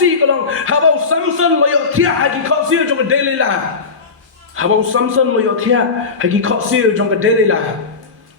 si kalong habau Samson loyo thia hagi kho si jong daily la habau Samson loyo thia hagi kho si jong daily la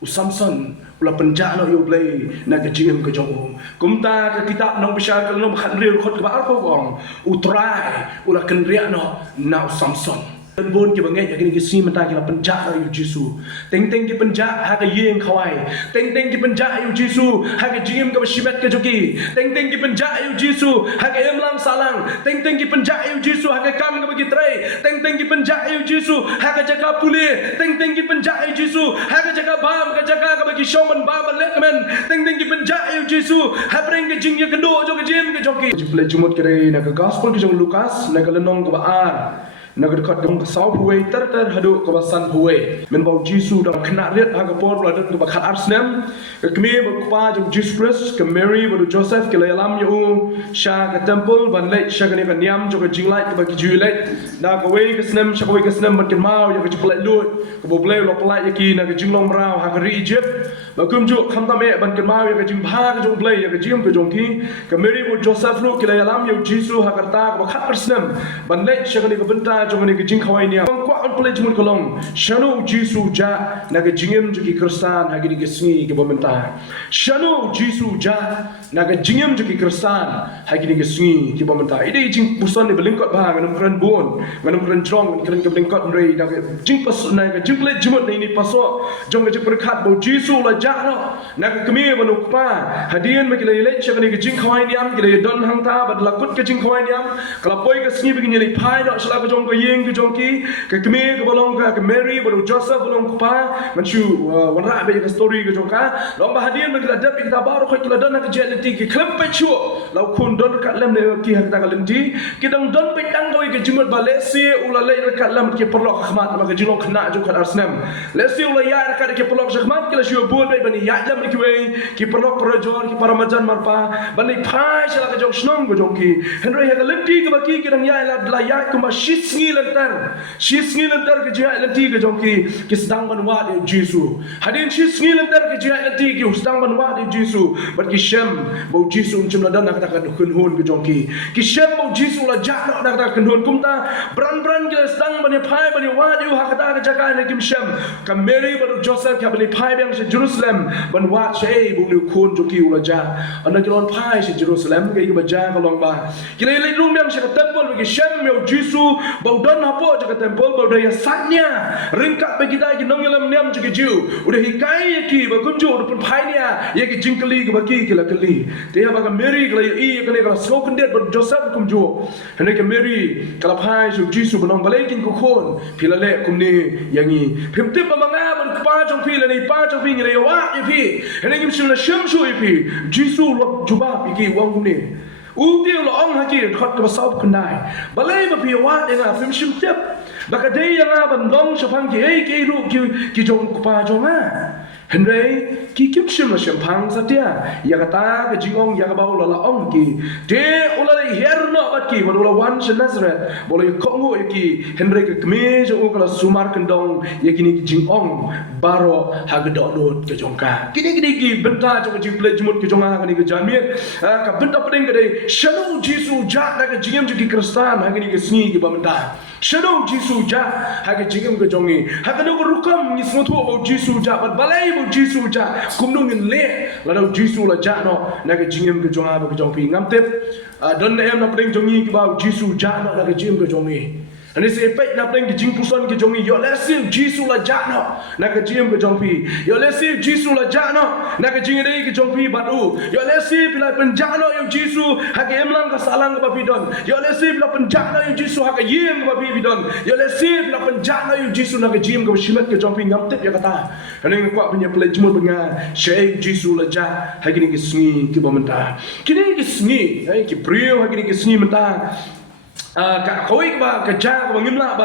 u Samson ula penjana yo blay na ka jingem ka jong kumta ka kitab nong bisar ka nong khan real khot ka ar ko gong u try ula kan ria no na Samson bon ki bangai yakini ki si mata ki la penjat yu Jisu teng ki penjat ha ka yeng khawai teng ki penjat yu Jisu ha ka jingem ka shimet ka joki teng ki penjat yu Jisu ha ka emlang salang teng ki penjat yu Jisu ha ka kam ka bagi trai teng ki penjat yu Jisu ha ka jaga puli teng ki penjat yu Jisu ha ka jaga bam ka jaga ka bagi showman bam le men teng ki penjat yu Jisu ha breng ka jing ya kendo jo ka jim ka joki jule jumot kare na ka gospel ki jong Lukas na ka lenong ka ba nagar khat dong sau huai tar hadu ko basan huai men bau Jisu dong khna riat ha ka por la dong ba khat arsnem ka kme ba pa jong Jesus Christ ka Mary ba Joseph ke lam yu sha ka temple ban le sha ka ne ka niam jo ka jinglai ka ba ki ju le na ka wei ka snem sha ka wei ka snem ban kin mau ya ka chple lut ka bo ble lo pla ya ki na ka jinglong rao ha ka ri Egypt ba kum ju kham ta me ban kin mau ya ka jing bha ka jong ble ya ka jim ka jong ki ka Mary ba Joseph lu ke lam yu Jisu ha ka ta ka ba khat arsnem ban le sha ka ne ka benta jong ni ke jing khawai ni ko on play jumul kolong shanu Jisu ja na ke jingem ju ki kristan ha ki ke sngi ke bomenta shanu Jisu ja na ke jingem ju ki kristan ha ki ke sngi ke bomenta ide jing puson ni belingkot ba nganum kran bon nganum kran jong kran ke belingkot rei na ke jing pas na ke jing play jumut ni paso jong ke perkhat bo Jisu la ja no na ke kemi banu pa hadian me ke le che ke jing khawai ni am ke le don hang ta bad lakut ke jing khawai ni am kala poi ke sngi begini le phai no sala ke jong ko yeng ke jong ki ke kemi ke bolong ke Mary baru Joseph bolong pa manchu wanra be ke story ke jong ka long ba hadian me ke dap kita baru ko kila don ke jeliti ke klem pe chu lau khun don ka lem ne ki hak ta ka lem ti ki dang don pe dang goi ke jimot ba le si ula le ka lem ke perlo khmat ma ke jilong khna ju khat arsnem le si ula ya ka ke perlo khmat ke la shu bon be bani ya lem ke we ki perlo projor ki paramajan marpa bani phai sala ke jong snong ke jong ki henry ha ka lem ti ke ba ki dang ya la ya ko ma shit ngi lantar shit ngi lantar ke jia lati ke jong ki sedang ban wa de Jisu hadin shit ngi lantar ke jia lati ki sedang ban wa de Jisu bat ki shem bo Jisu chum la dan nak tak kun hun ke jong ki shem bo Jisu la ja nak tak kun hun kum ta bran ke sedang ban phai ban wa de ha ka ta ke jaga ne kim shem ka Mary ba Joseph ka ban phai bang se Jerusalem ban wa che bo ni kun jo ki ula ja an ke lon phai se Jerusalem ke ba ja ka long ba ki le lum bang se ka temple ke shem yo Jisu bo don ha po ke temple bo de satnya ringkat bagi kita ki nong lam niam ke jiu udah hikai ki ba kum jo pun phai nia ye ki jingkali ke bagi ki la kali te ha ba ka Mary ke i ke le ka so kun det ba Joseph kum jo hene ke Mary kala phai su Jisu bonong balai kin ku khon philale kum ni yangi phim tip ba manga ban pa jong phi la ni pa jong phi ni le wa i phi hene kim su la shem su i phi Jisu lo juba pi ki wang kum ni Util lo ong haki khot ka saub kunai balai ba pi wa de na phim shim tip baka dei yang ban dong shapang ki ei ki ru ki jong pa jong a henrei ki kim shim la shim phang satia ya kata ka jingong ya ka ba la ong ki de ula le her no bat ki ba ula wan shin Nazareth bolo ko ngo ki henrei ka kme jo ka la sumar kendong ya ki ni ki jingong baro ha ga do lot ka jong ka kini ki benta jong jing ple jumut ki jong a ka ni ka jamiet ka benta pedeng ka dei shanu Jisu ja na ka jingem ki kristan ha ki ni ka sngi ki ba menta shanu Jisu ja ha ka jingem ka jongi ha ka no rukam ni smotu bo Jisu ja bat balai bo Jisu ja kum no ngin le la do Jisu la ja no na ka jingem ka jonga ba ka jong pi ngam tep don na em na pedeng jongi ki ba Jisu ja no na ka jingem ka jongi Ani se pek na pleng ki jing puson ki jongi yo lesil Jisu la jano na ka jim ke jong pi yo lesil Jisu la jano na ka jing dei ki jong pi batu yo lesil pila penjano yo Jisu ha ke emlang ka salang ka bidon yo lesil pila penjano yo Jisu ha ka yeng ka bidon yo lesil pila penjano yo Jisu na ka jim ka shimet ke jong pi ngam tep ya kata ani ko punya plej mo benga shei Jisu la ja ha ki sngi ki bomenta kini ki sngi ki brio ha ki sngi menta kawai ba kerja ba ngimla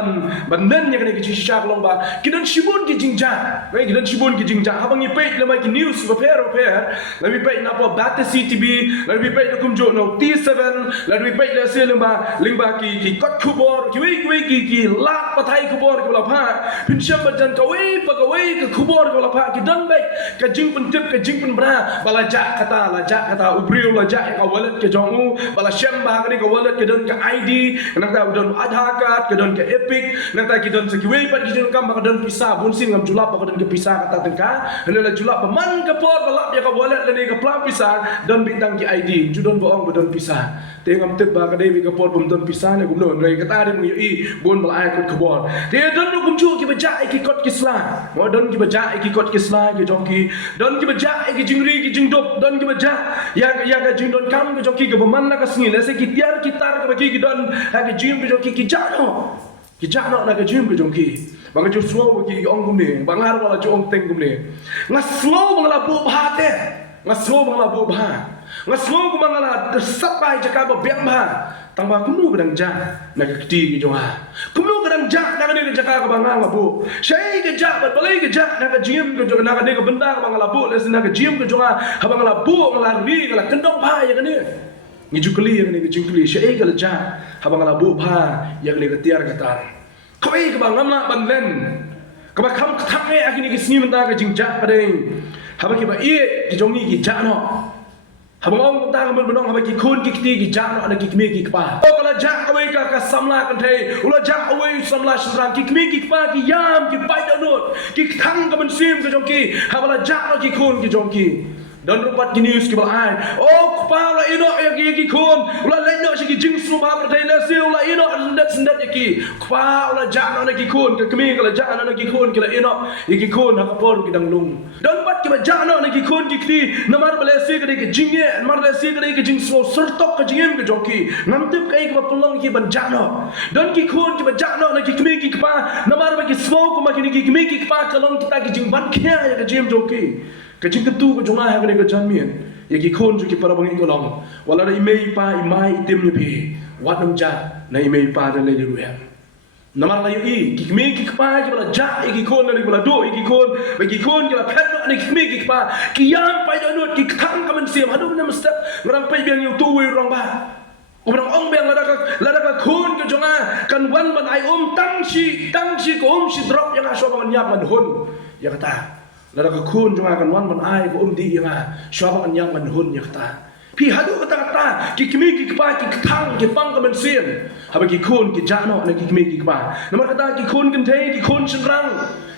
ban nen ya kene ki shisha kolong ba kidan shibun ki jingja right kidan shibun ki jingja habang ipait lamai ki news ba fair labi pait na po Bata CTV labi pait na kumjo no T7 labi pait la se lingba ki kot khubor ki lat pathai khubor ki la pha pinsham bajan kawai ka khubor ki la pha ki dan bai ka jing pen tip ka jing pen bra bala ja kata ubriu la ja ka wallet ke jongu bala shem ba ka ni ka wallet ke dan ka ID nakta udon Aadhaar card kedon ke Epic nakta kidon sekiwei pat kidon kam kadon pisah bunsin ngam julap kadon ke pisah kata tengka hendela julap man ke por balap ya ka wallet leni ke plan pisah don bintang ki ID judon boong bedon pisah tengam tek ba kadai ke por bedon pisah ne gumno rei kata de i bon bal ai kot kebor te don no gumju ki baja ki kot ki sla mo don ki baja ki kot ki sla ki jongki don ki baja ki jingri ki jingdop don ki baja ya ka jingdon kam ki jongki ke beman la ka sni le se ki tiar ki tar ke bagi ki don ha ke jim ke jongki ki jano na ke jim ke jongki bang jo slow ki ong gumne bang har wala jo ong teng gumne nga slow bang la bu bha te nga slow bang la bu bha nga slow ku bang la sat bai jaka ba biam bha tang ba kumnu kadang ja na ke ti ki jonga kumnu kadang ja na ke jaka ka bang nga bu shai ke ja ba balai ke ja na ke jim ke jonga na ke benda ka bang la bu le na ke jim ke jonga ha bang la bu la ri la kendong bha ya ke ni ngi jukli yang ni jukli shai gal ja habang la bu pha yang ni ketiar katar koi ka bang amla ban len ka ba kham thang e akini ki sni menta ka jingja kadeng haba ki ba e ki jongi ki ja no habang ong ta ka ben benong haba ki khun ki kiti ki ja no ana ki kme ki pa o kala ja ka wei ka samla kan thei ula ja awei samla shrang ki kme ki pa ki yam ki pai da not ki thang ka ben sim ka jongki haba la ja no ki khun ki jongki dan rupat ki news ki balai oh kepala ino ki khun ula lenyo si ki jing su ba pratai la sil ula ino sendat ki kepala jana na ki khun ka kemi kala jana na ki khun kala ino ki khun ha kapor ki dang lung dan pat ki ba jana na ki khun ki kli namar bale si ka ki jingye namar bale si ka ki jing so sertok ka jingem ki joki ngam tip kai ki ba pulong ki ban jana dan ki khun ki ba jana na ki kemi ki kpa namar ba ki smoke ko ma ki kemi ki kpa kalong kita ki jing ban khya ya ka jim joki kecing ketu ke jonga ha ke janmian ya ki khon ju ki para bangi kolong wala da imei pa imai itim ni pi wat nam ja na imei pa da le ru ya namar la yi ki kme ki pa ki bala ja ki khon na bala do ki khon ba ki khon ki la phet na ki kme ki pa ki yam pa da not ki khang ka man siam hadu nam step ngrang pai biang yu tu wi rong ba ubrang ong biang la da ka khon ke jonga kan wan ban ai tang shi ko shi drop yang aso ban nyap man hun ya kata lada ka khun jonga kan wan ban ai ko di nga shwa ban yang man hun ya kata pi hadu kata ki kimi ki pa ki thang ki pang ka man siem ha ba ki khun ki jano na ki kimi ki pa namar kata ki khun kim thei ki khun chengrang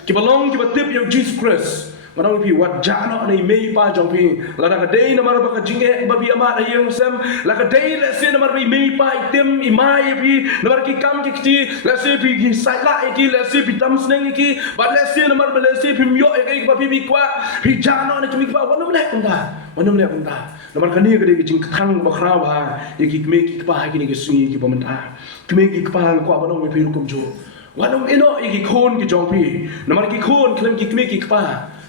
ki balong ki batip yang Jesus Christ manang pi wat jano na mei pa jong pi lada ka dei namar ba ka jinge ba bi ama na yang sem la ka dei le se namar bi mei pa item imai pi namar ki kam ki ti le se pi ki sai la ki le se pi tam sneng ki ba le se namar ba le se pi myo e ki ba pi kwa pi jano na ki mi pa wanum le kunta namar ka ni ka de ki jing thang ba khra ba ye ki me ki pa ki ni ki sui ki ba man ta ki me ki pa ko ba no me pi kum jo wanum ino e ki khon ki jong pi namar ki khon klem ki me ki pa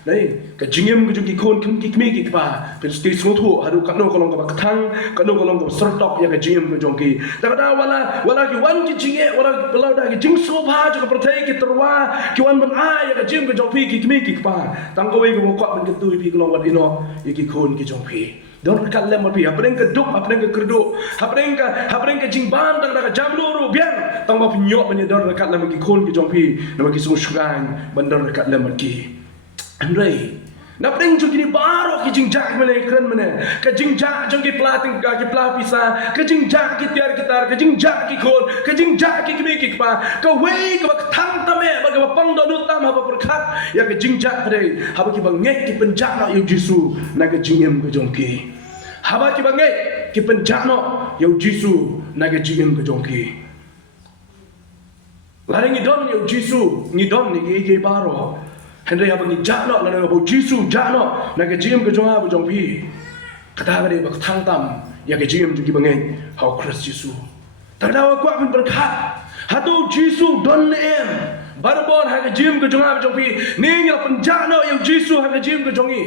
nei ka jingem ku ki khon ki kme ki pa pen sti so thu hadu ka no kolong ka thang ka no kolong ka sor top ya ka jingem ku jong ki da wala ki wan ki jinge wala da ki jing so bha ju ka prothei ki terwa ki wan ban a ya ka jing ku jong pi ki kme ki pa tang ko wei ko ko ban ki tu pi kolong wat ino ya ki khon ki jong pi don ka lem pi apreng ka duk apreng ka kerdu apreng ka jing ban tang da ka jam lu ru biang tang ba pinyo ban don ka lem ki khon ki jong pi na ki so shugan ban don ka lem ki Andrei, na pring jo kini baro ki jingja mene kren mene, ka jingja jong ki plating ka ki pla pisa, ka jingja ki tiar kitar, ka jingja ki khon, ka jingja ki kme ki pa, ka wei ka bak thang tame ba ka pang do nut tam ha ba perkhat ya ka jingja pare, ha ba ki bang ngek ki penja na yu Jisu na ka jingem ko jong ki. Ha ba ki bang ngek ki penja no yu Jisu na ka jingem ko jong ki. Lareng ni don yu Jisu, ni don ni ki baro. Henry abang ni jano naabo Jisu jano na ke jim ke jonga bu jong pi kata ga de ba thang tam ya ke jim ju ki bangai how Christ Jisu tada wa kwa bin berkat hatu Jisu don em barbon ha ke jim ke jonga bu jong pi ni la pen jano yu Jisu ha ke jim ke jongi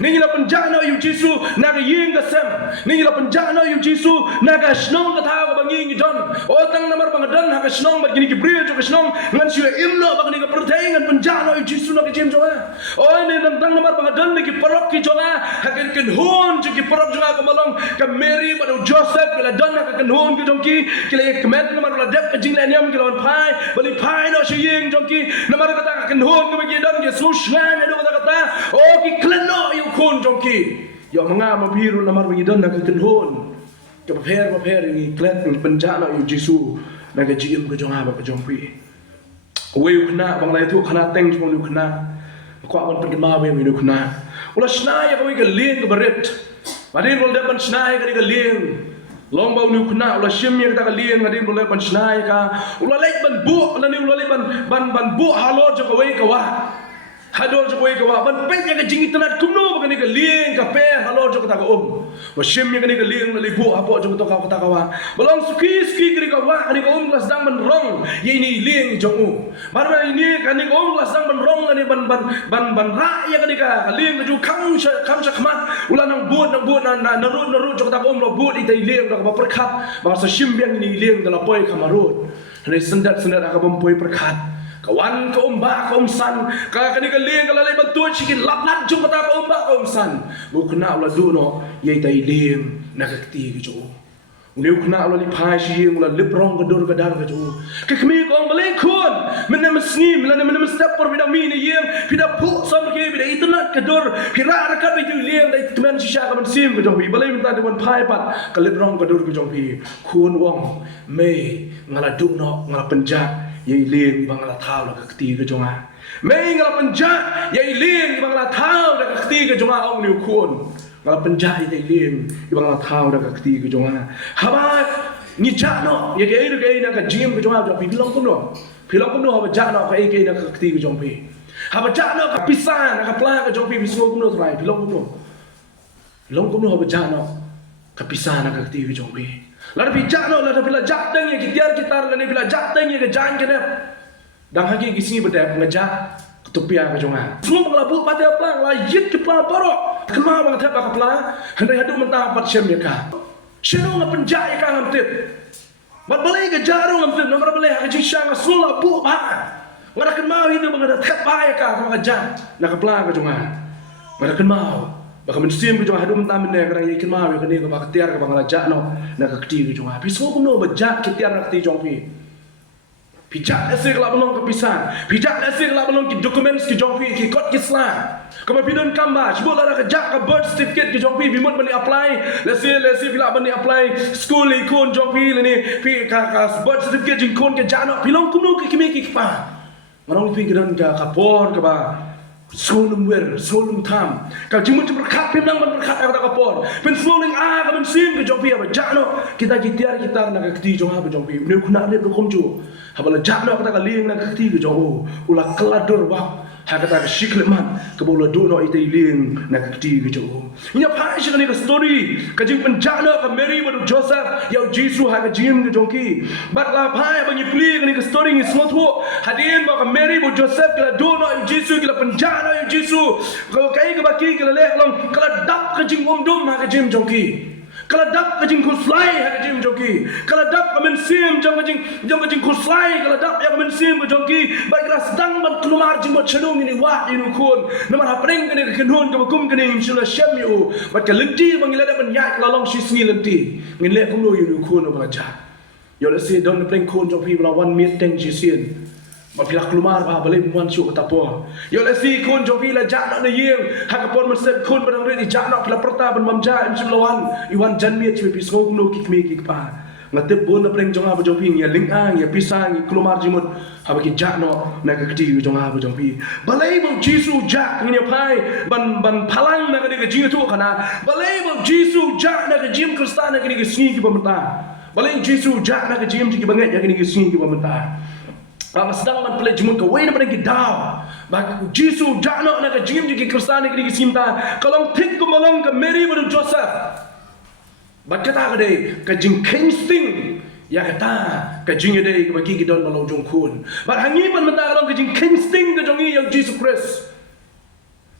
ni la pen jano yu Jisu na ke yin ke sem ni la pen jano yu Jisu na ke snong ka tha bangi ngidon o tang namar bangadan ha kasnong bar gini gibril jo kasnong ngan siwe imno bang ni pertai ngan penjano jisu na jem jo o ne tang namar bangadan ni parok ki jonga ha ken hon jo ki parok jonga kamalong ka Mary badu Joseph kala don ha ken hon ki jongki kila ek met namar la dep ka jingla niam kila on pai bali pai no shiyeng jongki namar kata ken hon ki bagi don ki suslan ado kata o ki kleno yu kon jongki yo manga mabiru namar bagi don ha ken hon ke paper ni klet ni penjana yu jisu na ka jim ka jonga ba ka jongpi we khna bang lai tu khna teng jong lu khna ko awan pen ma we lu khna ula snai ka we ka lien ka baret badin bol de ban snai ka lien long bau lu khna ula shim ye ka lien badin bol de ban snai ka ula lek ban bu ula ni ula le ban bu halo jo ka we ka wa hadol jo ka wa ban pe ya ka jingi tanat kumno ba ka lien ka pe halo jo ka ta ka wa shim ye ka lien le bu apo jo ka ta ka wa balong ski kri ka wa ni ka las dang ban rong ye ni lien jo u bar ba ni ka ni ka las dang ban rong ni ban ra ya ka lien ju kham sha khmat ula nang bu na ru jo ka ta lo bu i tai lien ka ba perkhat ba sa shim yang ni lien da la poi khamarut ni sendat ka bom poi perkhat kawan ka ba ka san ka kani ka lien ka lalai bantuan sikit lat jum kata ka ba ka san bukna ula du no ye tai lien na ka ti ki jo uni ukna ula li phai shi ula liprong ka dur ka dar ka jo ka khmi ko balai khon men na masni men na step por bida mi ni yem bida pu sam ke bida itna ka dur pira ka bi ju lien dai tmen shi sha ka man sim ka jo bi balai minta de bon phai pat ka liprong ka dur ka jo bi khun wong me ngala du no ngala penja ye lien bang la thao la ka ti ka jonga mei ngala panja ye lien bang la thao la ka ti ka jonga ong niu khon ngala panja ye lien bang la thao la ka ti ka jonga haba ni ja no ye ke na ka jim ka jonga jo pi long kum no haba ja no ka ke na ka ti ka jong pi haba ja no ka pisa na ka pla ka jong pi bi so kum no trai pi long kum no haba ja no ka pisa na ka ti ka jong pi lar pi ja no lar pila ja teng ye kitar kitar la ni pila ja teng ye ka jan ke ne dang hagi gisi bede ngaja ketupia ka jonga semua la bu pada plang la yit ke plang paro kema bang tha ka plang handai hadu mentah pat sem ye ka sheno nga penja ye ka ngam tit bat balai ka jaru ngam tit nomor balai ka jisha nga sula bu ba ngara kan mau hindu bang ada tha ba ye ka ka jan na ka plang ka jonga ngara kan mau baka mensim ko jonga hadu mentah mene ka ye kan mau ye ka ni ka ba ka tiar ka bang la ja no na ka kti ko jonga pi so ko no ba ja ke tiar na kti jong pi pijak ese la belong ke pisan pijak ese la belong ki documents ki jong pi ki kot ki slan kama pidon kamba sibo la ka jak ka birth certificate ki jong pi bimot bani apply lesi bila bani apply school li kon jong pi ni pi ka birth certificate jing kon ke jano pilong kumno ki kimi ki pa marong pi gidan ka por ka ba solum tham ka jimun berkat pimang berkat kata kapor pen flowing ka ben sim ke jong pi ba jano kita tiar kita na ka kti jong ha ba jong pi ne kuna le kom ju habala jano kata ka ling na ka kti ke jong ula kladur ba ha kata ka shikleman ka bola do no ite ling na ka kti ke jong nya pa shi ka ni ka story ka jing pen jano ka Mary ba Joseph ya jisu ha ka jim ke jong ki bat la pa ba ni pli ka ni ka story ni smot ho hadin ba ka Mary ba Joseph ka do no jisu ki la pen jano jisu kalau kai ka baki ka le long kala dap ka jing dum ha ka jim jong ki kala dap ka jing kuslai ha ka jim jong ki kala dap ka men sim jong ka jing kuslai kala dap ya ka men sim ka jong ki ba kala sedang ban kelumar jing bot chadung ni wa inu kun namar hapring ka ni ka kenhon ka kum ka ni insula shem yu ba ka lenti bang ila da ban yak la long shi sngi lenti ngin le kum lo yu kun ba ja yo le se don pring kun jong pi ba wan miet teng ji sien ma pila kelumar ba balai muan syuk ta po yo le si kun jo pila ja na yeng ha ka pon mesep kun badang ri ja na pila perta ban mamja im sim lawan iwan jan miet chi pi so no kik me kik pa ngate bon na preng jonga ba jo pi ya ling ang ya pisang kelumar jimut ha ba ki ja no na ka kti jonga ba jo pi balai bo jisu ja ni pai ban phalang na ka ni ka ji tu kana balai bo jisu ja na ka jim kristan na ka ni ka singi ki ba mata balai jisu ja na ka jim ki banget ya ka ni ka singi ki ba mata ba sedang man play jumun ka wena pada gidaw ba jisu jano na ka jim ji kristan ni ki simta kalong thik ko malong ka Mary ba Joseph ba kata ka dei ka jing kingsting ya kata ka jing dei ka bagi gidon malong jong kun ba hangi ban mata kalong ka jing kingsting ka jongi yang Jesus Christ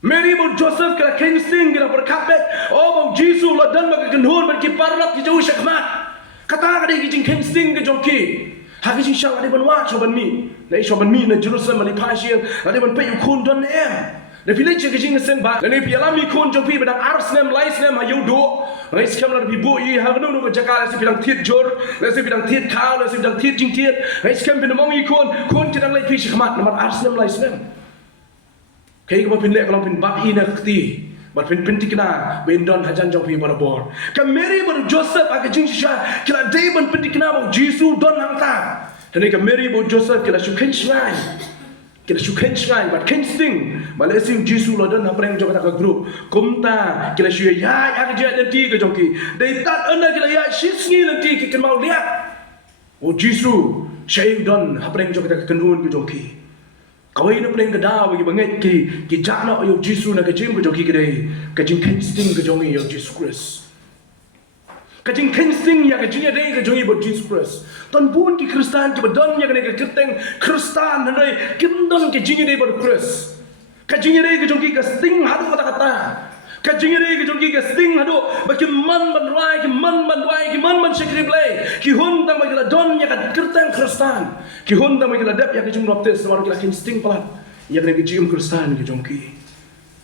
Mary ba Joseph ka kingsting ka berkapet oh bang jisu la dan ba ka gnhon ba ki parlap ki jauh syakmat kata kadai kijing king sting ke jongki ha kijing shang ade ban wa choban mi nei choban mi na Jerusalem ni phashia ade ban pe yu khun don em le pilai che kijing sen ba le pi ala mi khun jongpi badang arsnem laisnem ayu do nei skam la bi bo yi ha no ko jaka se bidang thiet jor le se bidang thiet khaw le se bidang thiet jing thiet nei skam bin mong yi khun tidang lai pi shikmat na arsnem laisnem kai ko pin le ko pin ba i na khti but pin tikna ben don hajan jong pi barabor ka Mary bar Joseph aga jing sha kila day ban pin tikna bo Jesus don hang ta tani ka Mary bo Joseph kila shu ken shrine but ken sting malesi Jesus lo don apreng jong ka group kumta kila shu ya aga ja nanti ka jong ki dai tat ana kila ya shisngi nanti ki ken mau lihat o Jesus shay don apreng jong ka kanun ka jong ki kawai na pleng kada bagi banget ki jana yo Jesus na kajim ko jogi kidai kajing kensting ko jongi yo Jesus Christ kajing kensting ya kajing dai ko jongi bo Jesus Christ ton bun ki Kristan ki badon ya ka kirteng Kristan nai kimdon ki jingi dai bo Christ kajing dai ko jongi ka sting hadu kata kajing dai ko jongi ka sting hadu baki man ban rai ki man ban shikri play ki hun tang bagi la don ya ka kirteng Kristan ki honda mai ladap ya kajung nopte sewar ki lakin sting palat ya kena kajim Kristan ki jongki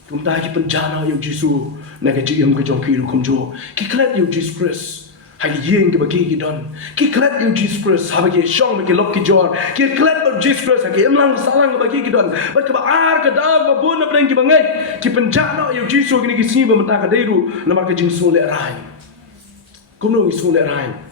kumta ki penjana yo Jesus na kajim ki jongki ru kumjo ki klet yo Jesus Christ hai yeng ki bagi ki don ki klet yo Jesus Christ ha bagi shong ki lok ki jor ki klet bo Jesus Christ ki emlang salang bagi ki don ba ka ar ka da ba bun na preng ki bangai ki penjana yo Jesus ki ni ki si ba mata ka deiru na mar kajing sole rai kumno ki sole rai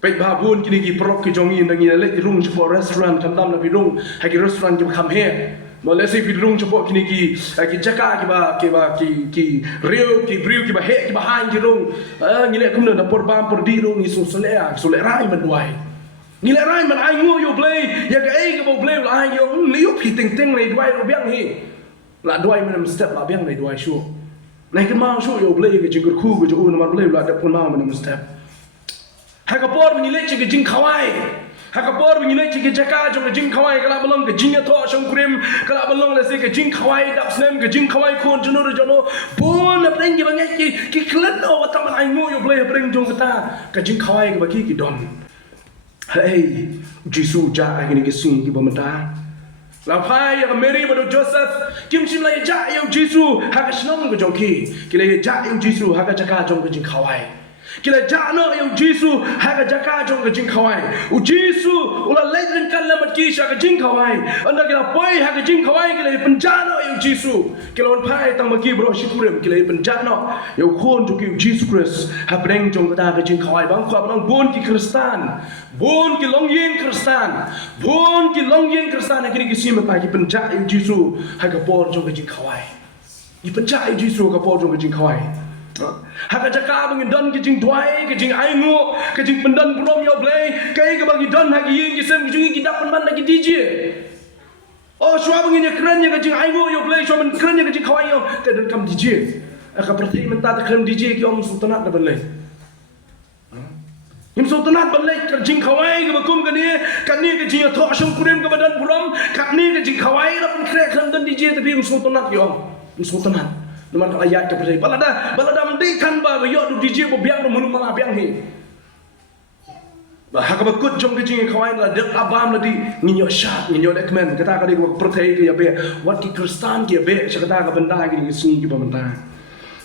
Baik babun kini gi perok ki jongi ndangi le ki rung chepo restaurant kamdam na pi rung ha ki restaurant ki kham he Malaysia pi rung chepo kini ki jaka ki riu ki briu ki ba he ki ba han ki rung ngile kum na por bam por di rung ni sole rai man duai ngile rai man ai ngo yo play ya ka ai ki bo play la ai yo liu pi ting ting le duai ro biang hi la duai man step la biang le duai shu nai kan mau shu yo play ki jingur khu ki jo na mar play la da pun mau man step Hakapor mengilai cik jing kawai. Hakapor mengilai cik jaka jong jing kawai kalau belum ke jing atau asam krim kalau belum lesi ke jing kawai dap snem ke jing kawai kon jono bon apa yang banyak ki klan o taman aingo yo play apa yang jong kata ke jing kawai ke bagi ki don. Hey, Jesus ja ini ke sing ki bamata. Lapai ya Mary bodo Joseph kim sim la ja yo Jesus hakasnom ke jong ki. Kila ja yo Jesus hakajaka jong ke jing kawai. Kila jana yo Jesus haga jaka jong ka jing khawai u Jesus ula legend kan la mat ki sha ka jing khawai anda kila poi haga jing khawai kila penjana yo Jesus kila on pai tang maki bro shikurem kila penjana yo khon tu ki Jesus Christ ha breng jong ka ka jing khawai bang khwa bang bon ki Kristan bon ki longyeng Kristan kini ki sim pa ki penjana yo Jesus haga por jong ka jing khawai i penjana yo Jesus ka por jong ka jing khawai Haka jaka bagi don kijing tuai kijing aingu kijing pendan belum yo play kai ke bagi don hagi yeng kisem kijing kita pendan lagi DJ oh shua bagi nya keren nya kijing aingu yo play shua men keren nya kijing kawai yo te don kam DJ aka pertai menta te keren DJ ki om sultanat na balai Im sultanat balai kijing kawai ke bakum kani kijing tho shum kurim ke badan belum kani kijing kawai na pen keren don DJ tapi im sultanat yo im sultanat Naman kalau ayat kepada balada mendikan ba yo du DJ bo biang do munung mala biang hi. Ba hak ba kut jong kijing kawain la dek abam la di nginyo shat nginyo lekmen kata ka di ko prothei ke ya be wat ki Kristan ki be kata ka benda ki ni singi ki ba menta.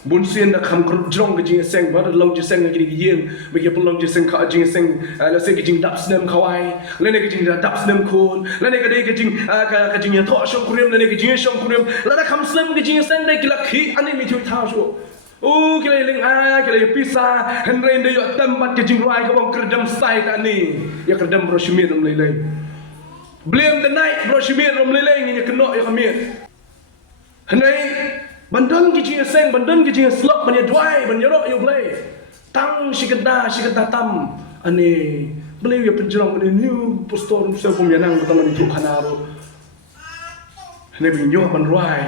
Bun sien da kham jong kijing seng ba long ji seng ki ni yeng ba ki pelong ji seng ka jing seng la se kijing dap snem kawai la ne kijing dap snem khon la ne ka de kijing ka jing tho shong kurem la ne kijing shong kurem la da kham snem kijing seng dai ki la khi ani mi thu tha shu o ki la ling ki la pisa henre de yo tempat kijing ruai ka bong kerdam sai ta ni ya kerdam bro shmir rom lei blame the night bro shmir rom lei ni keno ya khamir henre Bandung kijing seng bandung kijing slop ban ya dwai ban ya ro yo play tang shikada tam ane beli ya penjrong ni new postor se pom yanang ketang ni juk kanaro ne bin yo ban ruai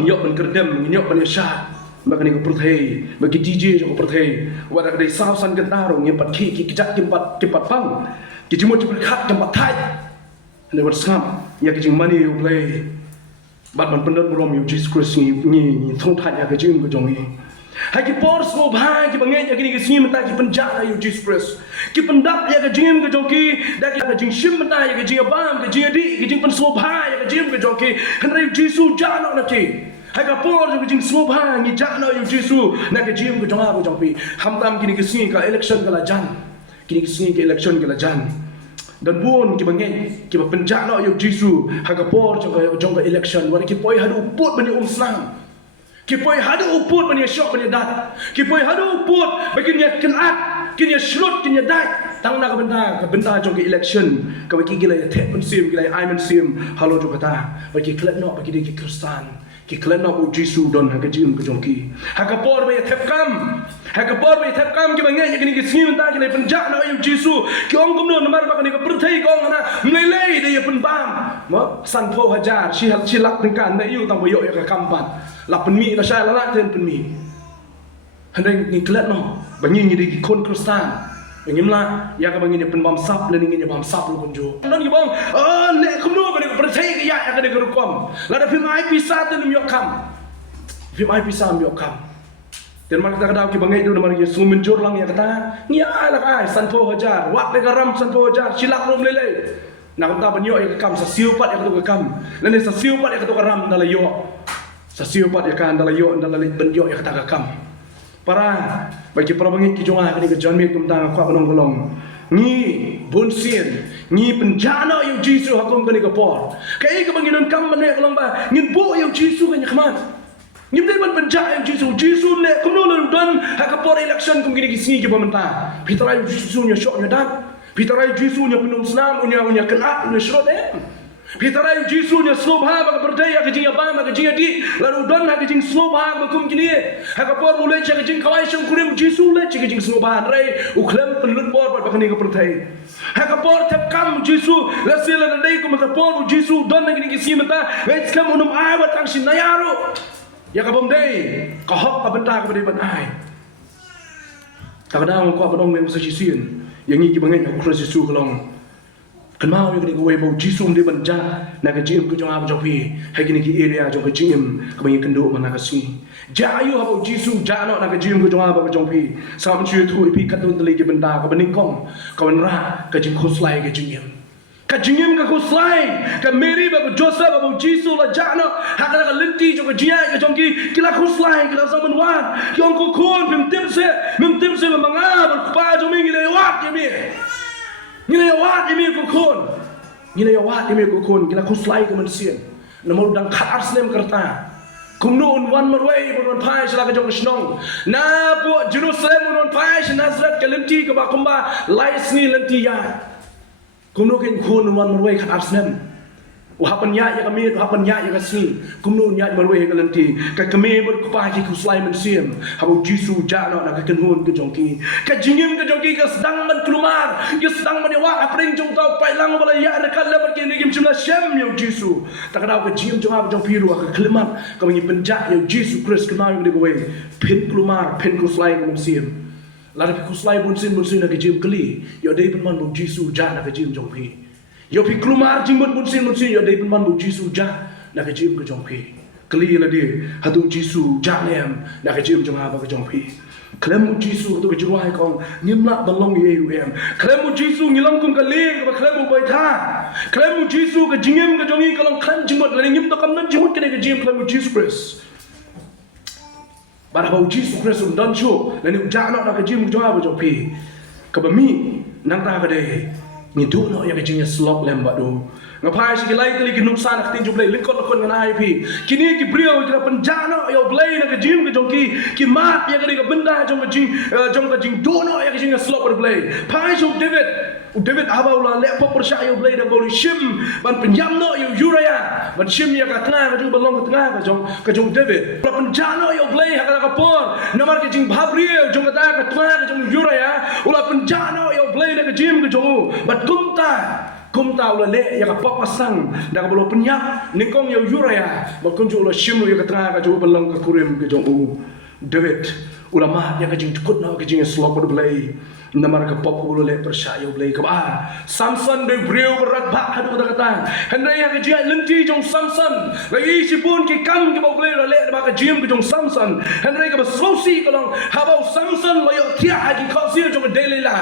am yo ban kerdem yo ban ya shat bagi ni ko prothei bagi DJ jo ko prothei wa da dei sao san ketaro ngi pat ki kijak kimpat pang kijimo chu khat kimpat thai ne wat sam ya kijing money yo play Bat man pendat berom yo Jesus Christ ni thong tha ya ka jing ko jong ni Hai ki por smo bhai ki bangai ya kini ki sim ta ki penjara you Jesus Christ. Ki pendap ya ka jim ka jongki da ki ka jing shim ta ya ka jing bam ka jing di ki jing pen smo bhai ya ka jim ka jongki henry Jesus jano na ki. Hai ka por ka jing smo bhai ni jano you Jesus na ka jim ka jonga ka jongpi. Ham tam kini ki sim ka election ka la jan. Kini ki sim ka election ka la jan. Dan buon ki bangai ki penjara you Jesus ha ka por jong ka election wa ki poi hadu put bani Islam. Kipoi hadu uput bani syok bani dat. Kipoi hadu uput bagi nya kenat, kinya shrut, kinya dat. Tang na ka benda jong ke election. Ka bagi gila ya tek pen sim, gila ai men sim. Halo jo kata. Bagi klet no bagi di Kristan. Ki klet no u Jesu don ha ka jim ka jong ki. Ha ka por ba ya tep kam. Ha ka por ba ya tep kam ki bangai ki ni ki sim ta ki lai penjak no u Jesu. Ki ong kum no namar ba ka ni ka perthai kong na melei de ya pen bam. Mo san pho hajar chi lak tingkan na yu tang boyo ya ka kampan. La penmi la saya la ten penmi hendak ni kelat no bangi ni di kon Kristan bangi mla ya ka bangi ni pen bam sap le ni ni bam sap lu kunjo non ni bang le kum no ka ni percaya ya ka ni ka rukom la da phim ai pisa ten mi okam phim ai pisa mi okam ten mar kita ka ki bangi du mar Yesus menjur lang ya kata ni ai la ai san pho hajar wat le garam san pho hajar silak rom le na kam ta banyo ya kam sa siu pat ya ka kam le ni sa siu pat ya ka ram dala yo sa siupat ya kan dalam yo dalam benjo ya kata kam para bagi para bangi ki jonga ni ke janmi kum tang kwa banong golong ni bunsin ni penjana yo Jesus hakum kani ke por kai ke bangi non kam mane golong ba ngin bo yo Jesus kan khmat ngim dei ban penjana yo Jesus le kum no don ha ka por election kum gini ki sini ki pamenta pitara yo Jesus nya syok nya dat pitara yo Jesus nya penum senam unya kenat unya shrot Pitara Jesu nya slob ha ba berdaya ke jinga ba ma ke jinga di lalu don ha ke jing slob ha ba kum kini ha ka por mulai cha ke jing kawai sham kurim Jesu le cha ke jing slob ha rai u klem penlut por ba kani ke pertai ha ka por tap kam Jesu la sila na dai kum ta por Jesu don na kini ke simata wait kam unum ai ba tang sin nayaro ya ka bom dai ka hok ka benta ka dai ban ai ta ka dang ko ba dong mem sa chisin yang ni ki bangai ko Jesu kolong kenal yang kini kau Jesu dia banja nak jim ku jong apa jong pi hai kini ki area jong ke jim ke bangi kendo mana kasi jayu apa Jesu jano nak jim ku jong apa jong pi sam chu thu pi katun teli ki benda ka bening kong ka benra ka jing khuslai ke jim ka jim ka khuslai ka Mary ba Joseph ba Jesu la jano ha ka lenti jong ke jia ke jong ki kila khuslai kila zaman wan yong ko kon mem timse manga pa jong mi le wat ye mi Ngina ya wat imi ko kon. Ngina ya wat imi ko kon. Gila kuslai ke manusia. Namun dang khat arslem kerta. Kumno wan marway mon pai sila ka jong snong. Na po Jerusalem mon pai Nazareth ke lenti ke ba kumba lais ni lenti ya. Kumno ken kon wan marway khat arslem. Uhapan ya kami uhapan ya kasni. Kumno ya marway ke lenti. Ka kami ber kupa ki kuslai manusia. Habu Jesu jano na ka kenhun ke jongki. Ka jingim ke jongki ka sedang man kelumar. Ya sedang man wa apring jong tau pai lang bala ya rekan le ber kini gim chuna shem yo Jesu. Tak ada ka jingim jong ab jong piru ka kelumar ka mangi penjak yo Jesu Christ kenal yo de we. Pin kelumar pin kuslai ke manusia. Lara ka kuslai bunsin na ke jim keli. Yo dei pen man bu Jesu jana ka jim jong pi. Yo pi kelumar jingmut bunsin yo dei pen man bu Jesu ja na ka jim ke jong pi. Keli la dia hatu Jesu janem na ka jim jong ab ka jong pi. Klemu Jesu tu kejuai kong nimla balong ye em. Klemu Jesu ngilang kum kali ke klemu baitha. Klemu Jesu ke jingem ke jongi kalong klan jimut la ngim to kam nan jimut ke jim klemu Jesu Christ. Barabau Jesu Christ dan show la ni jana na ke jim jonga ba jopi. Ka bami nang ta ka de ni do no ya ke jing slok lem ba do. Ngapai si lai kali ki nuksan ak tinju blai likot lakon ngana ip kini ki brio ki penjana yo blai na ke jim ke jongki ki mat ya kali ke benda jong ka jing dono ya ke jing slop blai pai jong David aba ula le pop persya yo blai da boli shim ban penjam no yo Uriah ban shim ya ka tengah ka jong balong ka tengah ka jong David la penjana yo blai ha ka por namar ke jing bhabrio jong ka tengah ka jong Uriah ula penjana yo blai na ke jim ke jong bat kumta ula le ya ka pop pasang da ka bolo penyak ningkong yo Uriah ba kunju ula shim yo ka tengah ka jong balong ka kurim ke jong David ulama ya ka jing tukut na ka jing slop blai Namar ka pop ulo le persya yo blay ka ba Samson de brio berat ba hadu kata henry ha ka jia lenti jong Samson lagi si pun ki kam ki ba blay le ba ka jim ki jong Samson henry ka ba sosi ka long ha ba Samson lo yo tia ha ki kho sil jong daily la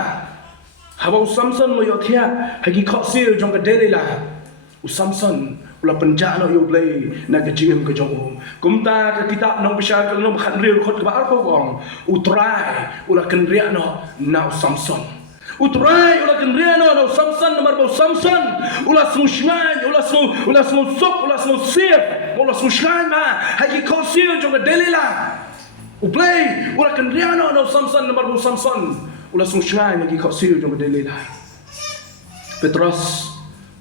ha ba Samson lo yo tia ha ki kho sil jong daily la u Samson ula penjana yo blay na ka jim ka jong kumta ka kitab nong bisha ka nong khat real khot ka ba ko gong utrai ula kan ria no na Samson utrai ula kan ria no Samson namar ba Samson ula smushman ula sok ula sip ula smushman ma haji kosil jong delila u blay ula kan ria no Samson namar ba Samson ula smushman haji kosil jong delila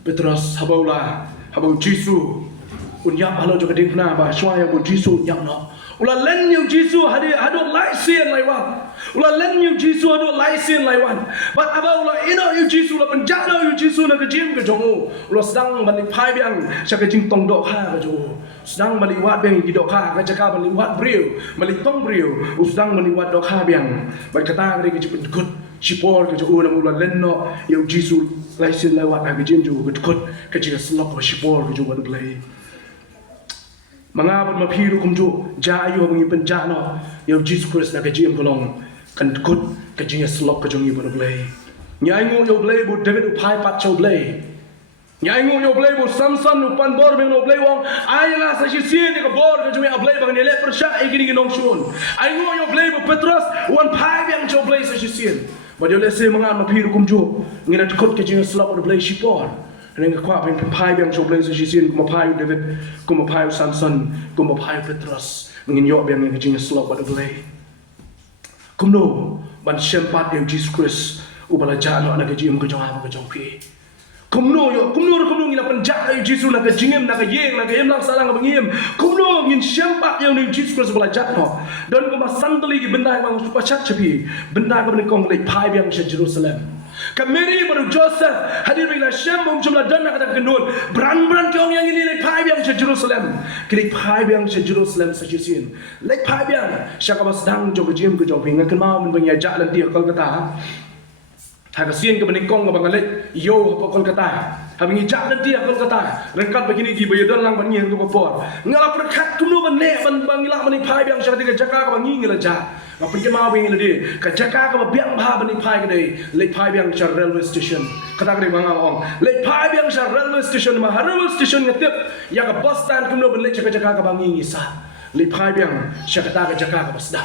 Petros habau Jisu unyap halo jong ding na ba shwaya bu Jisu nyap no ula len yu Jisu hadu lai sien lai wan ula len yu Jisu hadu lai sien lai wan but aba ula ino yu Jisu ula penjana yu Jisu na ka jim ka jong ula sedang balik pai biang sya ka jing tong dok ha ka jong sedang balik wat biang gi dok ha ka jaka balik wat brio balik tong brio sedang balik wat dok ha biang ba kata ngri ka jipun kut sipor ka jong ula len no yu Jisu lai sien lai wat ka jim jong kut ka jing slok ka sipor ka jong blai mga mapiru kumju jayo bangi penjano yo Jesus Christ na kajim kolong kan kut kajing slok kajong ibu blay nyai ngo yo blay bu David upai pat chow blay nyai ngo yo blay bu Samson upan bor beng no blay wong ayla sa sien ni ka bor kajong blay bang nele persya igini ginong shun ai ngo yo blay bu Petros wan pai beng chow blay sa sien ba yo lese mga mapiru kumju ngina kut kajing slok blay shipor Neng kwa pen pai biang chobleng sa sisian kuma pai David kuma pai Samson kuma pai Petros ngin yo biang yang kajing slok pada belai kumno ban sempat yang Jesus Christ ubala jalo na kajing kajong apa kajong pi kumno ngila penjak yang Jesus na kajingem na kayeng na kayem lang salang bangiem kumno ngin sempat yang Jesus Christ ubala jalo dan kuma santali ki benda bang supachat chapi benda ka bani kong lek pai biang sa Jerusalem Kameri baru Joseph hadir bila Shem jumlah dana kata kenul brand kiong yang ini lek pai biang sa Jerusalem klik pai biang sa Jerusalem sa jisin lek pai biang syaka bas dang jog jim ke jog pinga kan mau men bang ya jalan dia Kolkata ha ka sien ke bani kong bang lek yo apa Kolkata ha bang jalan dia Kolkata rengkat begini di bayadon lang bang yang tu kopor ngala perkat kuno ban ne ban bangila bani pai biang syaka tiga jaka bang ngila ja Apa yang mau ingin dia? Kajaka kau biang bah bani pai kedai, lek pai biang car railway station. Kata kedai bangau ong, lek pai biang car railway station, mah railway station ngetip, ya ke bus stand kumno beli jaka kau bangi ngisa. Lek pai biang, syakata jaka kau besda.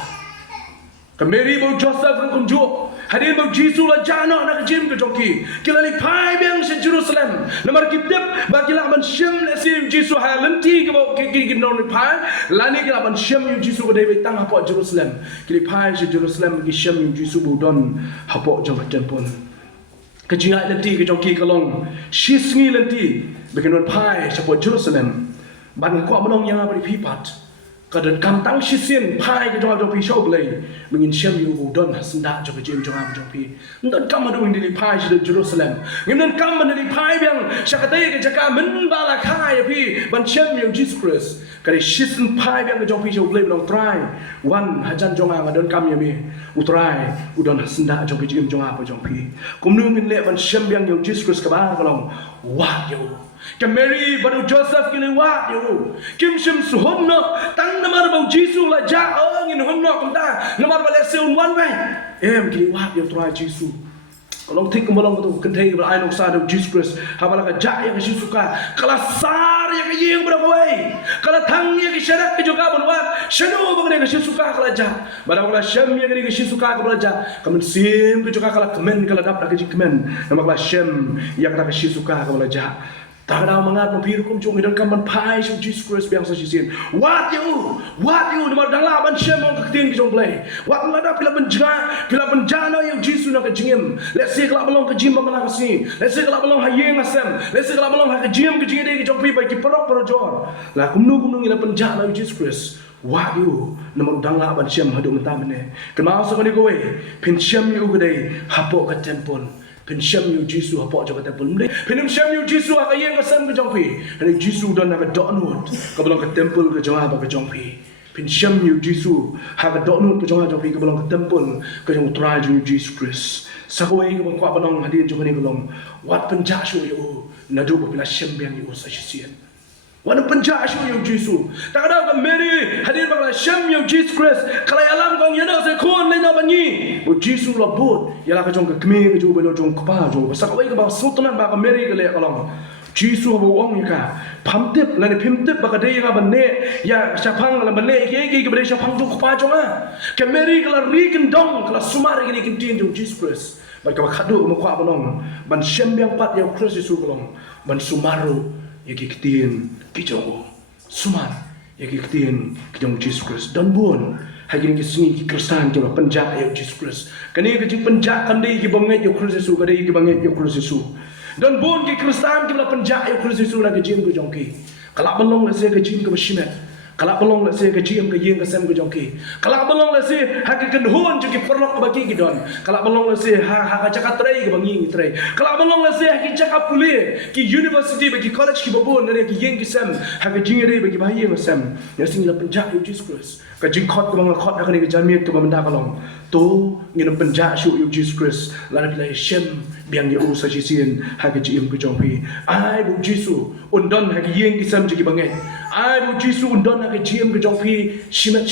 Kameri bau Joseph kan kunjuk, hadir bau Jesus la jana nak jim ke joki. Kila lek pai biang sa Jerusalem, namar kitip bagi laman Shem lesim Jesus ha lenti ke bau ke non pai, lani ke laman Shem yu Jesus ke dai tang hapo Jerusalem. Kili pai sa Jerusalem ke Shem yu Jesus bu don hapo jong tempon. Kajinga lenti ke joki kalong, shisngi lenti bekenon pai sa hapo Jerusalem. Ban ko menong yang apa pipat. Kadang kantang sisien pai ke jong pi show blay mengin Shem yu bu don senda jong jim jong am jong pi ndon kam adu di pai di Jerusalem ngin kam di pai biang syakatai ke jaka men bala khai pi ban Shem yu Jesus Christ kali sisen pai biang ke jong pi show blay long try one hajan jong am don kam yami utrai udon senda jong jim jong apa jong pi kumnu ngin le ban Shem biang yu Jesus Christ ka ba kalong wa yo Kameri baru Joseph kini wak yo kim shim suhomno tang namar bau Jesus la ja ngin homno kumta namar bale seun wan way kini wak yo try Jesus kalau tik kumbalong tu kentai ber ainok sa do Jesus Christ habala ka ja ya Jesus ka kala sar ya ka yeng bra way kala thang ya ki sharak ki joka bonwa shano bang ne ka Jesus ka kala ja bara kala shem ya ki Jesus ka kala ja kamen sim ki joka kala kemen kala dap ka ji kemen nama kala shem ya ka Jesus ka kala ja tak ada mangat mempiru kumcung dan kaman pai su Jesus Christ biang sa sisin what you namar dangla ban Shem ong keting ki jong play what lada pila penjana yang Jesus nak jingim let's say kala belong ke jim bang kasi let's say kala belong hayeng asem let's say kala belong ha ke jim ke jing ki jong pi bai ki perok perojor la kumnu ngila penjana Jesus Christ what you namar dangla ban Shem hadu mentamene kemau so ni kowe pin Shem yu gede hapo ka temple Pen Shem yu Jesus hapo jong temple mde pen Shem yu Jesus ha kayeng kasam ke jong pi ani Jesus dan nak donut ka belong ke temple ke jong apa ke jong pi pin syam yu jisu ha ka donu ke jong pi ke belong ke tempel ke jong try ju Jesus Christ sakwe ke bang kwa banong hadin jong ni belong wat penja shu yu na do pila syam biang yu sa sien wan penja shu yu jisu ta ka Mary hadin bang syam yu Jesus Christ kala alam kong yana se kon le na banyi bu jisu lo bot yala ka jong ke kme ke ju belo jong pa jong sakwe ke bang sultan ba ka Mary ke le kalong Jisu habu wong yaka pamtip lani pimtip baka day nga bane ya syapang la bane ke bade syapang jong kupa jong ke Mary kala riken dong kala sumari kini kintin jong Jesus Christ ban ka khadu mo kwa banong ban syembyang pat ya Christ Yesu kolong ban sumaru ya kitin ki jong sumar ya kitin ki jong Jesus Christ don bon hagini ki singi ki Kristan jong penja ya Jesus Christ kani ki penja kan day ki banget ya Christ Yesu ka day ki banget ya Christ Yesu dan bon ke Kristan ke penjak yo Kristus Yesus lagi jim ke jongki kalak belong la se ke jim ke besimet kalak belong la se ke jim ke yeng ke sem ke jongki kalak belong la se ha ke kendhon jo ke perlok bagi ke don kalak belong la se ha ka jakat trai ke bangi trai kalak belong la se ha ke jakat pule ki university bagi college ki babon ne ke yeng ke sem ha ke jingere bagi bayi ke sem ya sing la penjak yo Jesus Christ ka jingkhot ke bang khot ha ke jamiat ke banda kalong to ngin penjak shu yo Jesus Christ la na shem biang ye u sa sien ha ke jim ke jongpi ai bu jisu undon ha ke yeng ki sem ji banget ai bu jisu undon ha ke jim ke jongpi shimet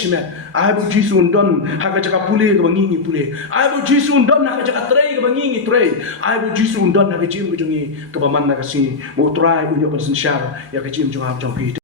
ai bu jisu undon ha ke jaka pule ke bangi pule ai bu jisu undon ha ke jaka trai ke bangi trai ai bu jisu undon ha ke jim ke jongi ke baman na ke si mo trai unyo pensen syar ya ke jim jong jongpi